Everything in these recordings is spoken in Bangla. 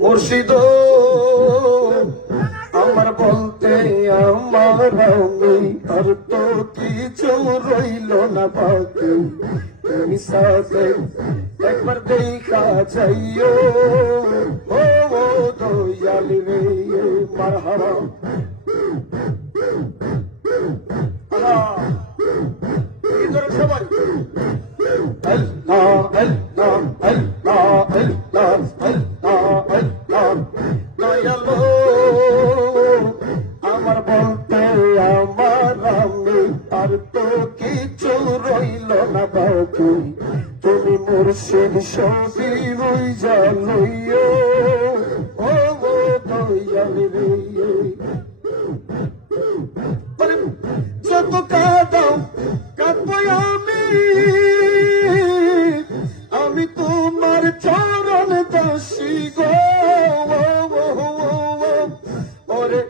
মুর্শিদ আমার বলতে আমার আমি আর তো কিছু রইল না বাকি তুমি সাথে একবার দেখা যাইও ও দয়াল রে মারহাবা সবাই আল্লাহ আল্লাহ আল্লাহ আল্লাহ আল্লাহ আল্লাহ দয়ালো আমার বলতে আমার আমি আর তো কিছু রইল না বাকি তুমি মুর্শিদ সবই রই জানইও ও দয়াল রে যত কাঁদাও কাঁদবো আমি তোমার চরণ দাসী গো ওরে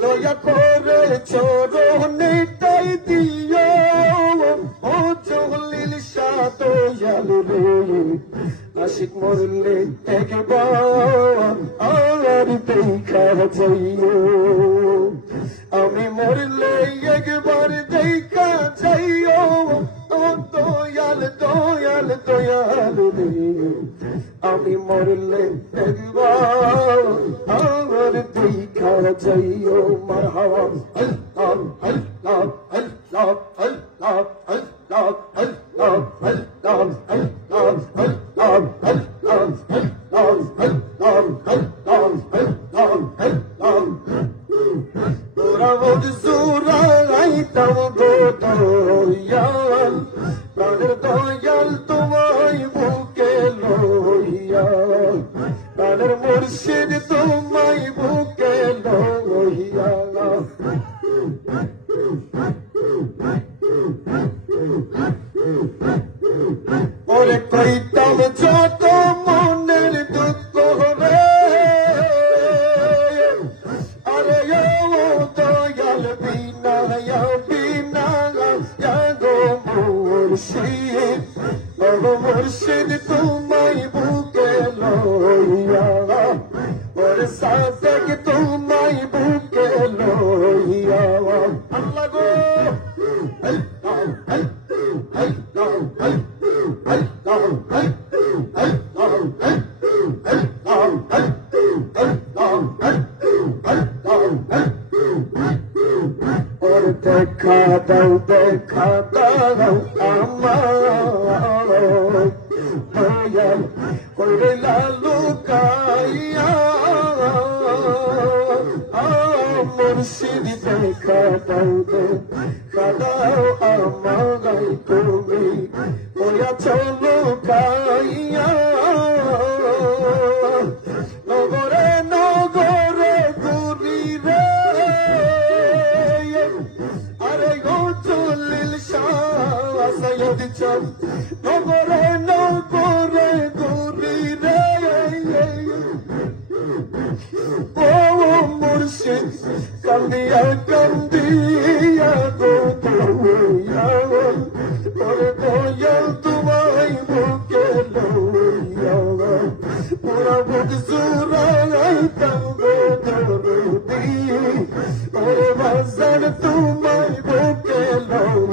দয়া করে চরণেটাই দিও ও জলিল সাদয়াল রে আশিক মরলে একবার আর দেখা যাইও আমি মরলে একবার দেখা যাইও ও দয়াল দয়াল দয়াল রে আমি মরলে একবার আর দেখা যাইও মারহাবা আল্লাহ আল্লাহ আল্লাহ আল্লাহ আল্লাহ আল্লাহ আল্লাহ আল্লাহ আল্লাহ আল্লাহ আল্লাহ আল্লাহ আল্লাহ আল্লাহ তোরা মজুরা আইতাম গো দয়াল প্রাণের দয়াল তোমায় বুকে লইয়া প্রাণের মুর্শিদ তোমায় বুকে লইয়া ওরে কইতাম যত মনের দুঃখ রে আরে ও দয়াল বিনা বিনা গো মুর্শিদ গো মুর্শিদ তোমায় বুকে লইয়া ওরে সাদেক তোমায় বুকে লইয়া আল্লাহ গো আল্লাহ আল্লাহ আল্লাহ আল্লাহ ওর দেখা দাও আমার দয়াল করে লালু কাইয়া মুর্শিদ দেখা দাও আমায় তুমি ওয়া চলো কাইয়া নগরে নগরে ঘুরি রে আরে গো চলিল শাহ সৈয়দ চাঁদ নগরে নগরে ঘুরি রে ও মুর্শিদ কান্দিয়া কান্দিয়া গো দয়াল ওরে দয়াল তোমায় বুকে লইয়া পুরা বুক জুড়াইতাম গো দরদি ওরে বাজার তোমায় বুকে লইয়া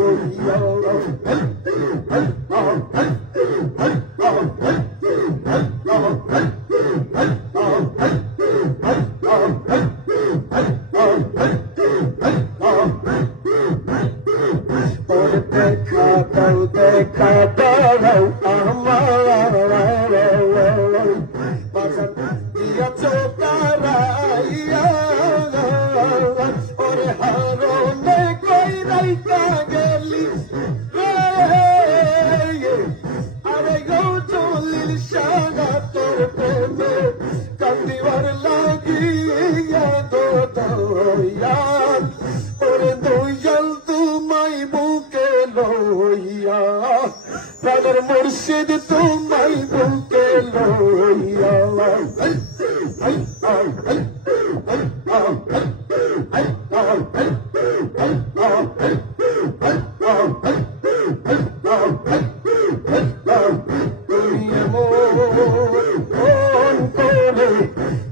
আমার মুর্শিদ তোমায় বুকে লইয়া তুমি এমন করে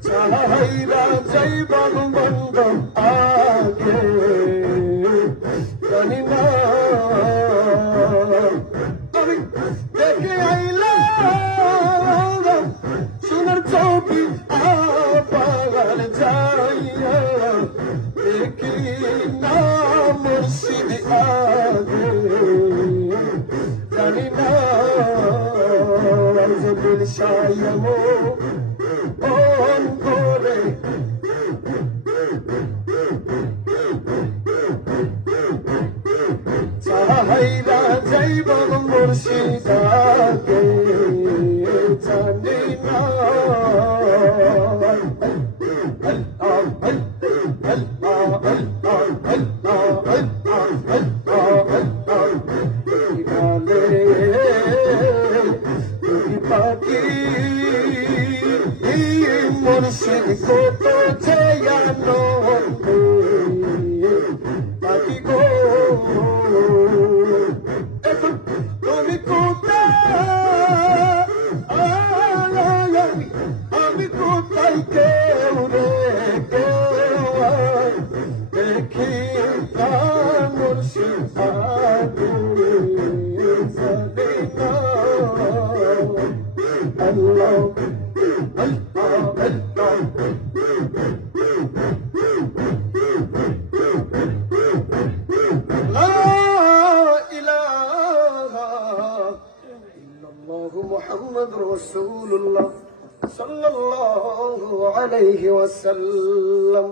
চাহাইরা যাইবান বন্ধ আগে জানি না আমি দেখে আইলাম সোনার চৌকি আপার যাইয়া দেখি না মুর্শিদ আগে জানি না দিল শায়মো ওন করে চাহাইরা যাইবান মুর্শিদ আগে জানি না মুর্শিদ কো তো জানো পাখি গো তুমি কোথায় আমি কোথায় কেউ রে কেউ দেখি না মুর্শিদ আল্লাহ محمد رسول الله صلى الله عليه وسلم